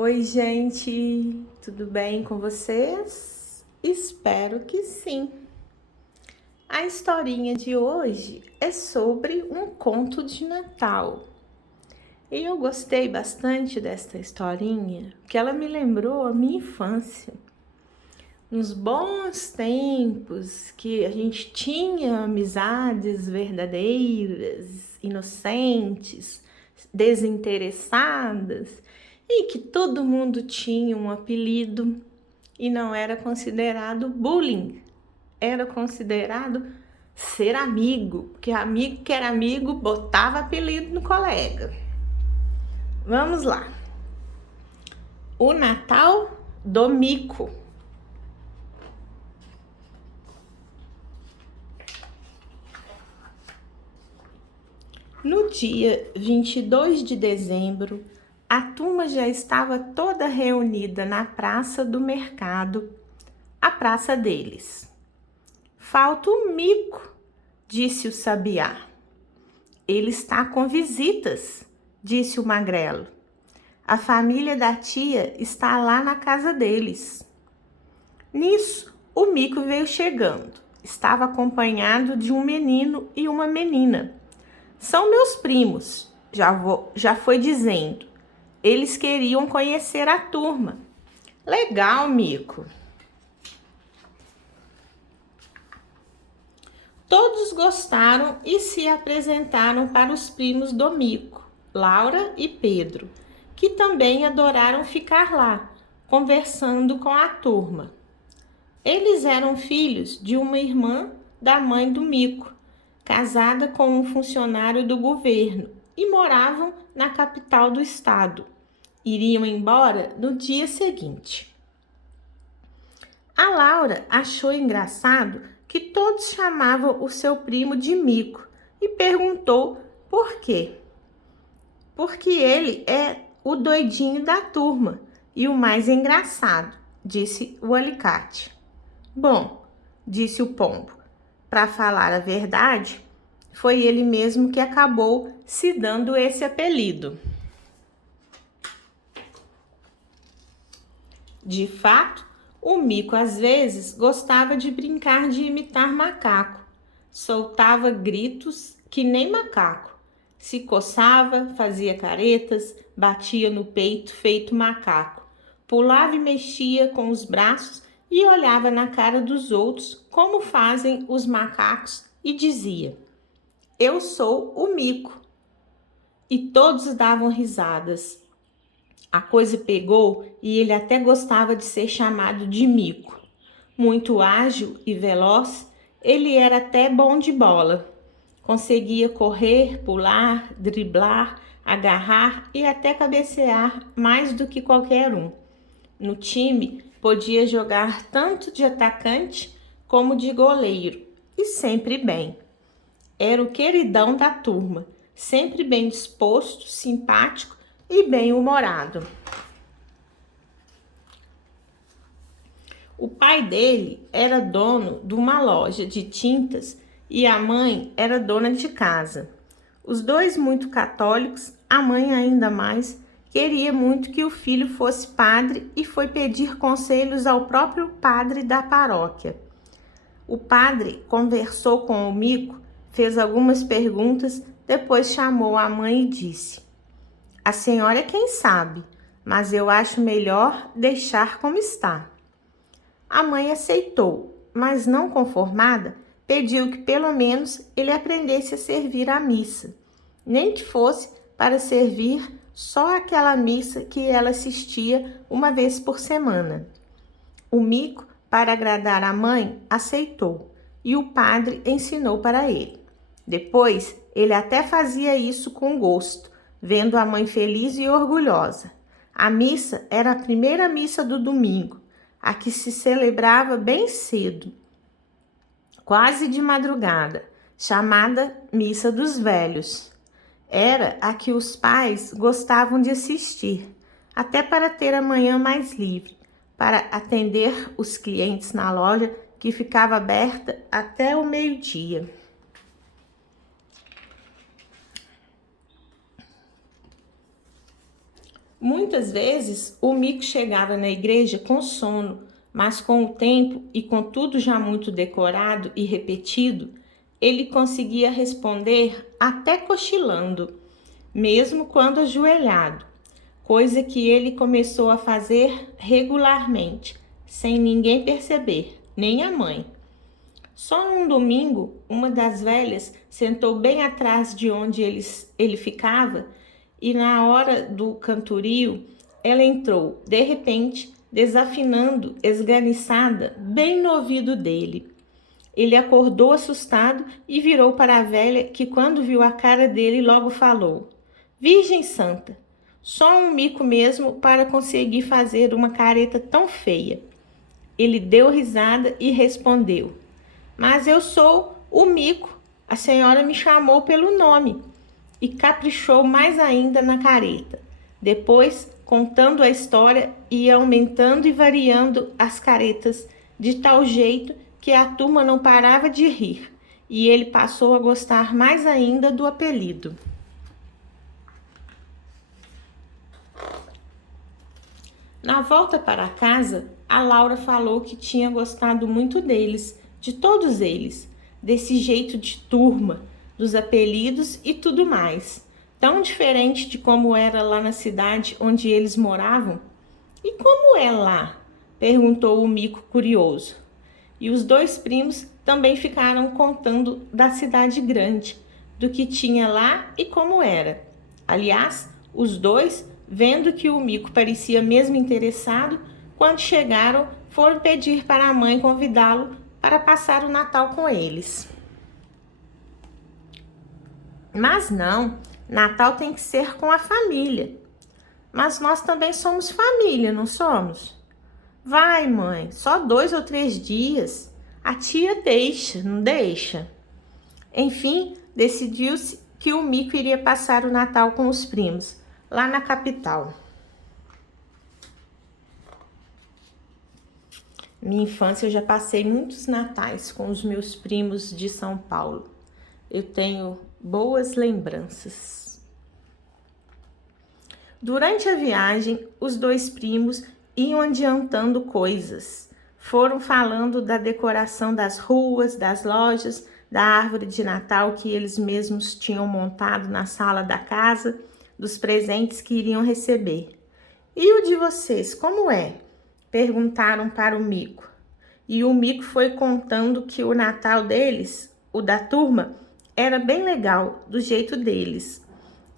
Oi, gente, tudo bem com vocês? Espero que sim. A historinha de hoje é sobre um conto de Natal. E eu gostei bastante desta historinha, porque ela me lembrou a minha infância. Nos bons tempos que a gente tinha amizades verdadeiras, inocentes, desinteressadas, e que todo mundo tinha um apelido e não era considerado bullying, era considerado ser amigo, porque amigo que era amigo botava apelido no colega. Vamos lá. O Natal do Mico. No dia 22 de dezembro, a turma já estava toda reunida na praça do mercado, a praça deles. Falta o Mico, disse o sabiá. Ele está com visitas, disse o magrelo. A família da tia está lá na casa deles. Nisso, o Mico veio chegando. Estava acompanhado de um menino e uma menina. São meus primos, já foi dizendo. Eles queriam conhecer a turma. Legal, Mico. Todos gostaram e se apresentaram para os primos do Mico, Laura e Pedro, que também adoraram ficar lá, conversando com a turma. Eles eram filhos de uma irmã da mãe do Mico, casada com um funcionário do governo, e moravam na capital do estado. Iriam embora no dia seguinte. A Laura achou engraçado que todos chamavam o seu primo de Mico e perguntou por quê. Porque ele é o doidinho da turma e o mais engraçado, disse o alicate. Bom, disse o pombo, para falar a verdade, foi ele mesmo que acabou se dando esse apelido. De fato, o Mico às vezes gostava de brincar de imitar macaco. Soltava gritos que nem macaco. Se coçava, fazia caretas, batia no peito feito macaco. Pulava e mexia com os braços e olhava na cara dos outros como fazem os macacos e dizia: Eu sou o Mico. E todos davam risadas. A coisa pegou e ele até gostava de ser chamado de Mico. Muito ágil e veloz, ele era até bom de bola. Conseguia correr, pular, driblar, agarrar e até cabecear mais do que qualquer um. No time, podia jogar tanto de atacante como de goleiro, e sempre bem. Era o queridão da turma, sempre bem disposto, simpático e bem-humorado. O pai dele era dono de uma loja de tintas e a mãe era dona de casa. Os dois muito católicos, a mãe ainda mais, queria muito que o filho fosse padre e foi pedir conselhos ao próprio padre da paróquia. O padre conversou com o Mico, fez algumas perguntas, depois chamou a mãe e disse: A senhora é quem sabe, mas eu acho melhor deixar como está. A mãe aceitou, mas não conformada, pediu que pelo menos ele aprendesse a servir a missa, nem que fosse para servir só aquela missa que ela assistia uma vez por semana. O Mico, para agradar a mãe, aceitou, e o padre ensinou para ele. Depois, ele até fazia isso com gosto, vendo a mãe feliz e orgulhosa. A missa era a primeira missa do domingo, a que se celebrava bem cedo, quase de madrugada, chamada Missa dos Velhos. Era a que os pais gostavam de assistir, até para ter a manhã mais livre, para atender os clientes na loja que ficava aberta até o meio-dia. Muitas vezes o Mico chegava na igreja com sono, mas com o tempo e com tudo já muito decorado e repetido, ele conseguia responder até cochilando, mesmo quando ajoelhado, coisa que ele começou a fazer regularmente, sem ninguém perceber, nem a mãe. Só num domingo, uma das velhas sentou bem atrás de onde ele ficava e na hora do cantorio, ela entrou, de repente, desafinando, esganiçada, bem no ouvido dele. Ele acordou assustado e virou para a velha que, quando viu a cara dele, logo falou: Virgem Santa, só um mico mesmo para conseguir fazer uma careta tão feia. Ele deu risada e respondeu: Mas eu sou o mico, a senhora me chamou pelo nome. E caprichou mais ainda na careta. Depois, contando a história, ia aumentando e variando as caretas de tal jeito que a turma não parava de rir, e ele passou a gostar mais ainda do apelido. Na volta para casa, a Laura falou que tinha gostado muito deles, de todos eles, desse jeito de turma, dos apelidos e tudo mais. Tão diferente de como era lá na cidade onde eles moravam. E como é lá? Perguntou o Mico curioso. E os dois primos também ficaram contando da cidade grande, do que tinha lá e como era. Aliás, os dois, vendo que o Mico parecia mesmo interessado, quando chegaram, foram pedir para a mãe convidá-lo para passar o Natal com eles. Mas não, Natal tem que ser com a família. Mas nós também somos família, não somos? Vai, mãe, só 2 ou 3 dias. A tia deixa, não deixa? Enfim, decidiu-se que o Mico iria passar o Natal com os primos, lá na capital. Minha infância eu já passei muitos natais com os meus primos de São Paulo. Eu tenho boas lembranças. Durante a viagem, os dois primos iam adiantando coisas. Foram falando da decoração das ruas, das lojas, da árvore de Natal que eles mesmos tinham montado na sala da casa, dos presentes que iriam receber. E o de vocês, como é? Perguntaram para o Mico. E o Mico foi contando que o Natal deles, o da turma, era bem legal, do jeito deles.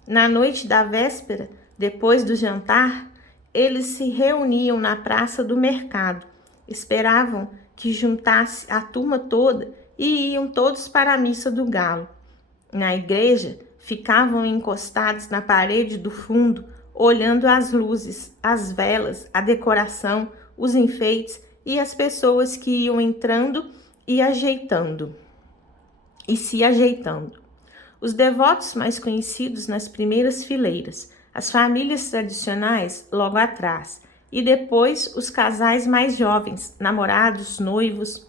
Na noite da véspera, depois do jantar, eles se reuniam na praça do mercado. Esperavam que juntasse a turma toda e iam todos para a missa do galo. Na igreja, ficavam encostados na parede do fundo, olhando as luzes, as velas, a decoração, os enfeites e as pessoas que iam entrando e se ajeitando. Os devotos mais conhecidos nas primeiras fileiras, as famílias tradicionais logo atrás, e depois os casais mais jovens, namorados, noivos,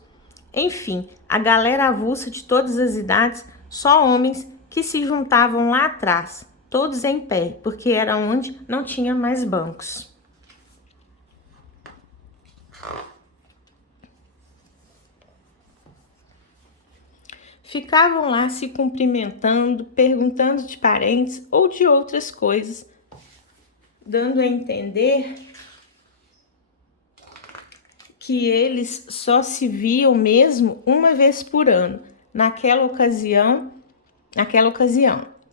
enfim, a galera avulsa de todas as idades, só homens que se juntavam lá atrás, todos em pé, porque era onde não tinha mais bancos. Ficavam lá se cumprimentando, perguntando de parentes ou de outras coisas, dando a entender que eles só se viam mesmo uma vez por ano, naquela ocasião,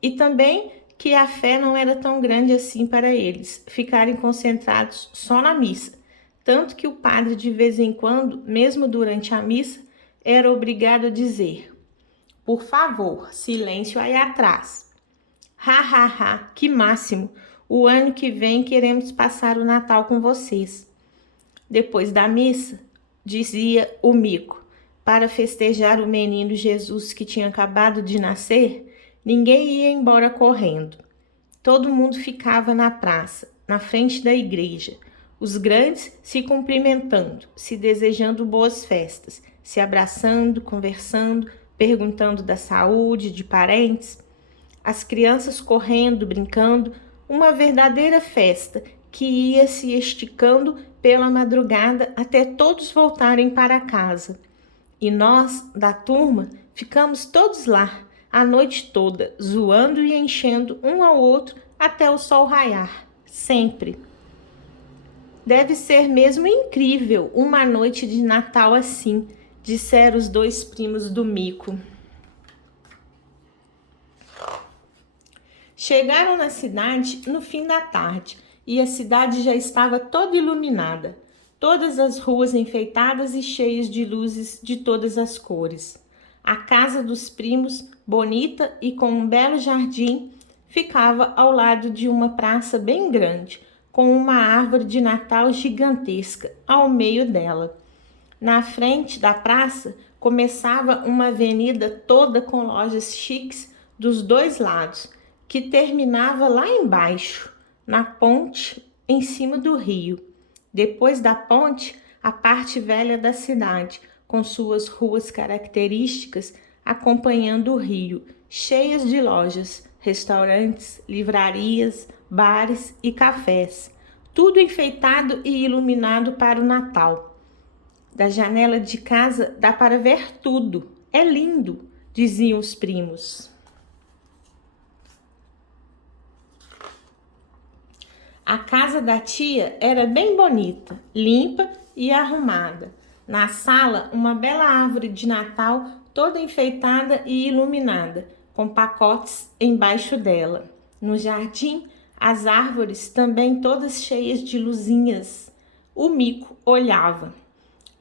e também que a fé não era tão grande assim para eles ficarem concentrados só na missa, tanto que o padre de vez em quando, mesmo durante a missa, era obrigado a dizer: por favor, silêncio aí atrás. Ha, ha, ha, que máximo! O ano que vem queremos passar o Natal com vocês. Depois da missa, dizia o Mico, para festejar o menino Jesus que tinha acabado de nascer, ninguém ia embora correndo. Todo mundo ficava na praça, na frente da igreja, os grandes se cumprimentando, se desejando boas festas, se abraçando, conversando, perguntando da saúde, de parentes, as crianças correndo, brincando, uma verdadeira festa que ia se esticando pela madrugada até todos voltarem para casa. E nós, da turma, ficamos todos lá, a noite toda, zoando e enchendo um ao outro até o sol raiar, sempre. Deve ser mesmo incrível uma noite de Natal assim, disseram os dois primos do Mico. Chegaram na cidade no fim da tarde e a cidade já estava toda iluminada, todas as ruas enfeitadas e cheias de luzes de todas as cores. A casa dos primos, bonita e com um belo jardim, ficava ao lado de uma praça bem grande, com uma árvore de Natal gigantesca ao meio dela. Na frente da praça começava uma avenida toda com lojas chiques dos dois lados, que terminava lá embaixo, na ponte em cima do rio. Depois da ponte, a parte velha da cidade, com suas ruas características acompanhando o rio, cheias de lojas, restaurantes, livrarias, bares e cafés, tudo enfeitado e iluminado para o Natal. Da janela de casa dá para ver tudo, é lindo, diziam os primos. A casa da tia era bem bonita, limpa e arrumada. Na sala, uma bela árvore de Natal toda enfeitada e iluminada, com pacotes embaixo dela. No jardim, as árvores também todas cheias de luzinhas. O Mico olhava.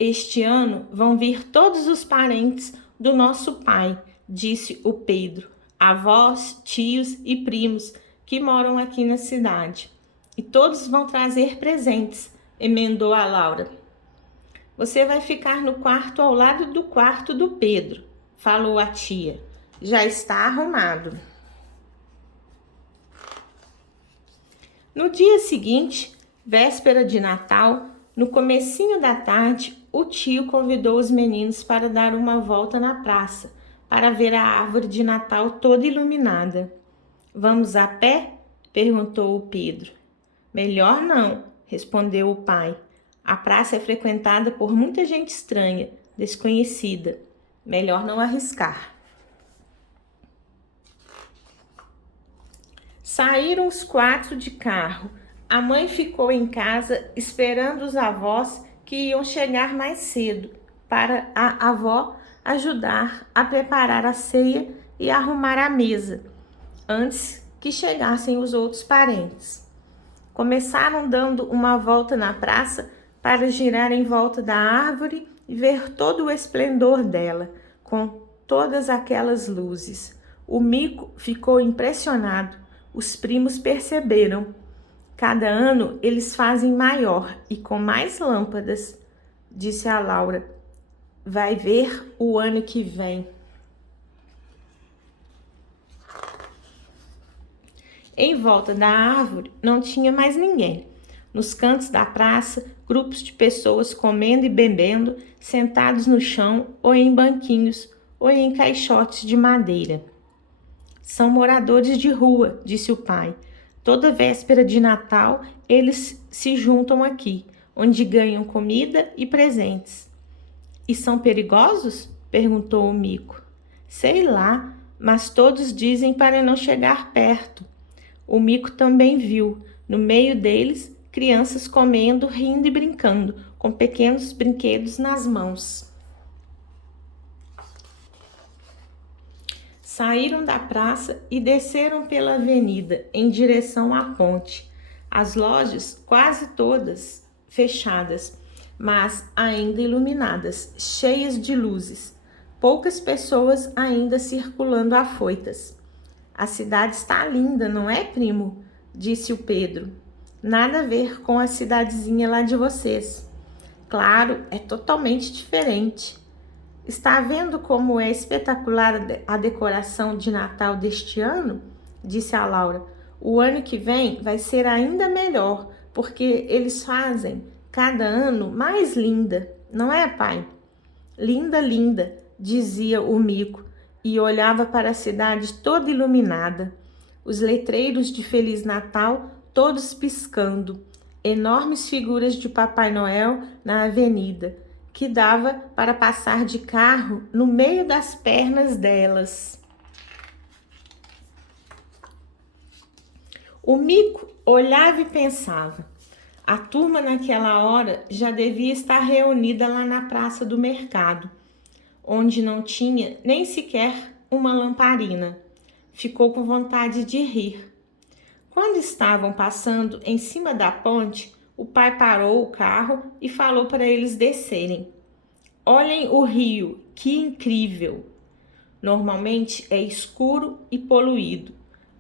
Este ano vão vir todos os parentes do nosso pai, disse o Pedro, avós, tios e primos que moram aqui na cidade. E todos vão trazer presentes, emendou a Laura. Você vai ficar no quarto ao lado do quarto do Pedro, falou a tia. Já está arrumado. No dia seguinte, véspera de Natal, no comecinho da tarde, o tio convidou os meninos para dar uma volta na praça, para ver a árvore de Natal toda iluminada. Vamos a pé? Perguntou o Pedro. Melhor não, respondeu o pai. A praça é frequentada por muita gente estranha, desconhecida. Melhor não arriscar. Saíram os quatro de carro. A mãe ficou em casa esperando os avós que iam chegar mais cedo, para a avó ajudar a preparar a ceia e arrumar a mesa, antes que chegassem os outros parentes. Começaram dando uma volta na praça para girar em volta da árvore e ver todo o esplendor dela, com todas aquelas luzes. O Mico ficou impressionado. Os primos perceberam. Cada ano eles fazem maior e com mais lâmpadas, disse a Laura. Vai ver o ano que vem. Em volta da árvore não tinha mais ninguém. Nos cantos da praça, grupos de pessoas comendo e bebendo, sentados no chão ou em banquinhos ou em caixotes de madeira. São moradores de rua, disse o pai. Toda véspera de Natal, eles se juntam aqui, onde ganham comida e presentes. E são perigosos? Perguntou o Mico. Sei lá, mas todos dizem para não chegar perto. O Mico também viu, no meio deles, crianças comendo, rindo e brincando, com pequenos brinquedos nas mãos. Saíram da praça e desceram pela avenida em direção à ponte. As lojas quase todas fechadas, mas ainda iluminadas, cheias de luzes. Poucas pessoas ainda circulando afoitas. A cidade está linda, não é, primo? Disse o Pedro. Nada a ver com a cidadezinha lá de vocês. Claro, é totalmente diferente. Está vendo como é espetacular a decoração de Natal deste ano? Disse a Laura. O ano que vem vai ser ainda melhor, porque eles fazem cada ano mais linda, não é, pai? Linda, linda, dizia o Mico, e olhava para a cidade toda iluminada. os letreiros de Feliz Natal todos piscando, enormes figuras de Papai Noel na avenida, que dava para passar de carro no meio das pernas delas. O Mico olhava e pensava. A turma naquela hora já devia estar reunida lá na praça do mercado, onde não tinha nem sequer uma lamparina. Ficou com vontade de rir. Quando estavam passando em cima da ponte, o pai parou o carro e falou para eles descerem. Olhem o rio, que incrível! Normalmente é escuro e poluído.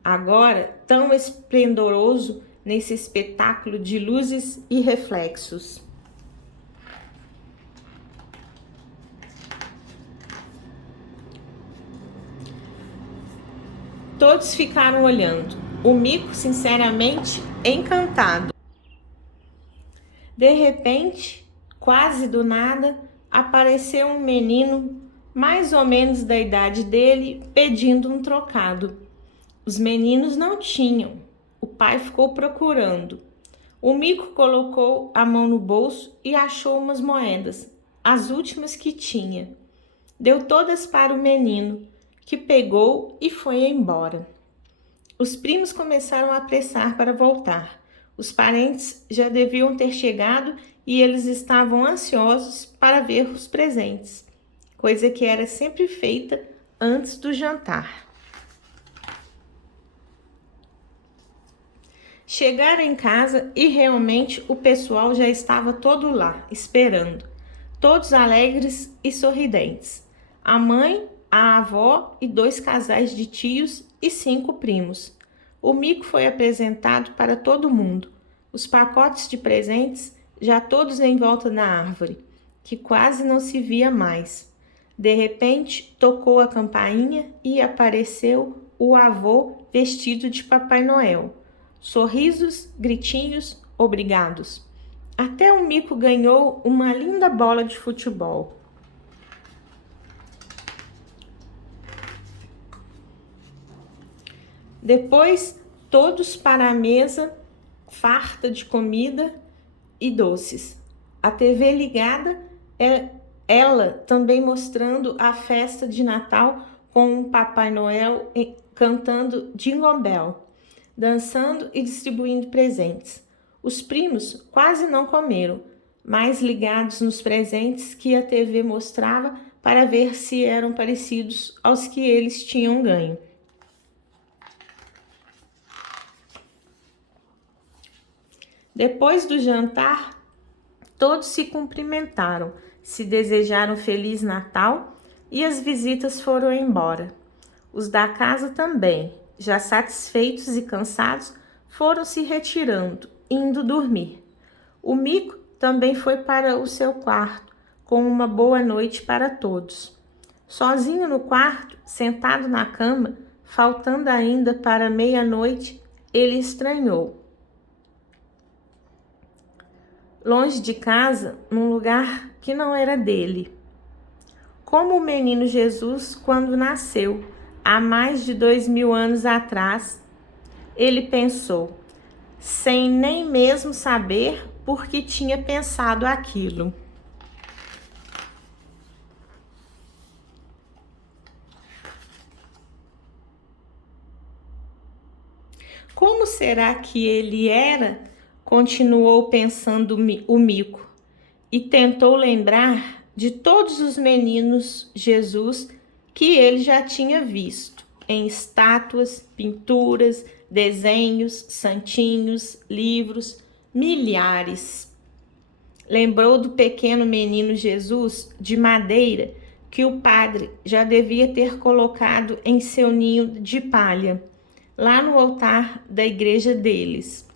Agora, tão esplendoroso nesse espetáculo de luzes e reflexos. Todos ficaram olhando, o Mico sinceramente encantado. De repente, quase do nada, apareceu um menino, mais ou menos da idade dele, pedindo um trocado. Os meninos não tinham. O pai ficou procurando. O Mico colocou a mão no bolso e achou umas moedas, as últimas que tinha. Deu todas para o menino, que pegou e foi embora. Os primos começaram a apressar para voltar. Os parentes já deviam ter chegado e eles estavam ansiosos para ver os presentes, coisa que era sempre feita antes do jantar. Chegaram em casa e realmente o pessoal já estava todo lá, esperando, todos alegres e sorridentes. A mãe, a avó e 2 casais de tios e 5 primos. O Mico foi apresentado para todo mundo. Os pacotes de presentes já todos em volta da árvore, que quase não se via mais. De repente, tocou a campainha e apareceu o avô vestido de Papai Noel. Sorrisos, gritinhos, obrigados. Até o Mico ganhou uma linda bola de futebol. Depois, todos para a mesa, farta de comida e doces. A TV ligada, ela também mostrando a festa de Natal com o Papai Noel cantando Jingle Bell, dançando e distribuindo presentes. Os primos quase não comeram, mais ligados nos presentes que a TV mostrava para ver se eram parecidos aos que eles tinham ganho. Depois do jantar, todos se cumprimentaram, se desejaram Feliz Natal e as visitas foram embora. Os da casa também, já satisfeitos e cansados, foram se retirando, indo dormir. O Mico também foi para o seu quarto, com uma boa noite para todos. Sozinho no quarto, sentado na cama, faltando ainda para meia-noite, ele estranhou. Longe de casa, num lugar que não era dele. Como o menino Jesus, quando nasceu, há mais de 2000 anos atrás, ele pensou, sem nem mesmo saber por que tinha pensado aquilo. Como será que ele era? Continuou pensando o Mico e tentou lembrar de todos os meninos Jesus que ele já tinha visto em estátuas, pinturas, desenhos, santinhos, livros, milhares. Lembrou do pequeno menino Jesus de madeira que o padre já devia ter colocado em seu ninho de palha, lá no altar da igreja deles.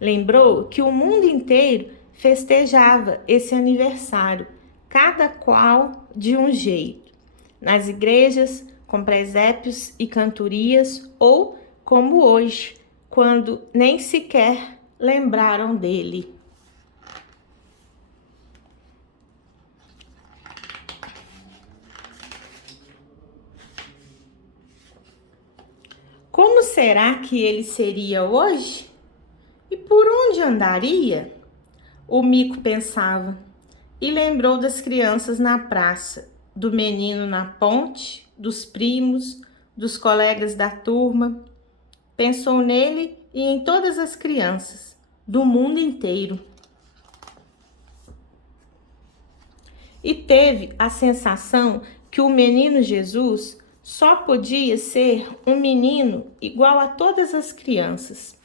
Lembrou que o mundo inteiro festejava esse aniversário, cada qual de um jeito. Nas igrejas, com presépios e cantorias, ou como hoje, quando nem sequer lembraram dele. Como será que ele seria hoje? E por onde andaria? O mico pensava e lembrou das crianças na praça, do menino na ponte, dos primos, dos colegas da turma. Pensou nele e em todas as crianças do mundo inteiro. E teve a sensação que o menino Jesus só podia ser um menino igual a todas as crianças,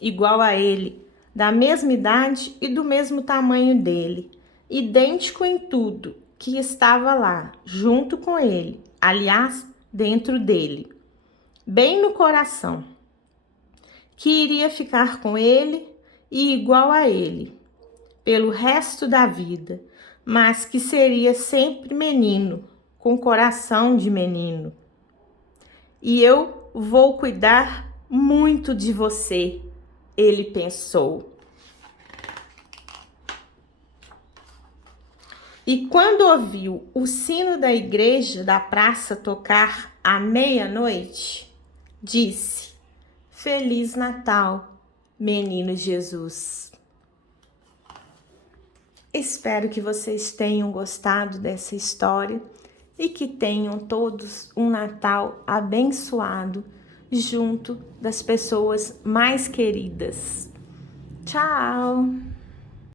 igual a ele, da mesma idade e do mesmo tamanho dele, idêntico em tudo, que estava lá, junto com ele, aliás, dentro dele, bem no coração, que iria ficar com ele e igual a ele, pelo resto da vida, mas que seria sempre menino, com coração de menino. E eu vou cuidar muito de você, ele pensou. E quando ouviu o sino da igreja da praça tocar à meia-noite, disse: Feliz Natal, menino Jesus. Espero que vocês tenham gostado dessa história e que tenham todos um Natal abençoado junto das pessoas mais queridas. Tchau!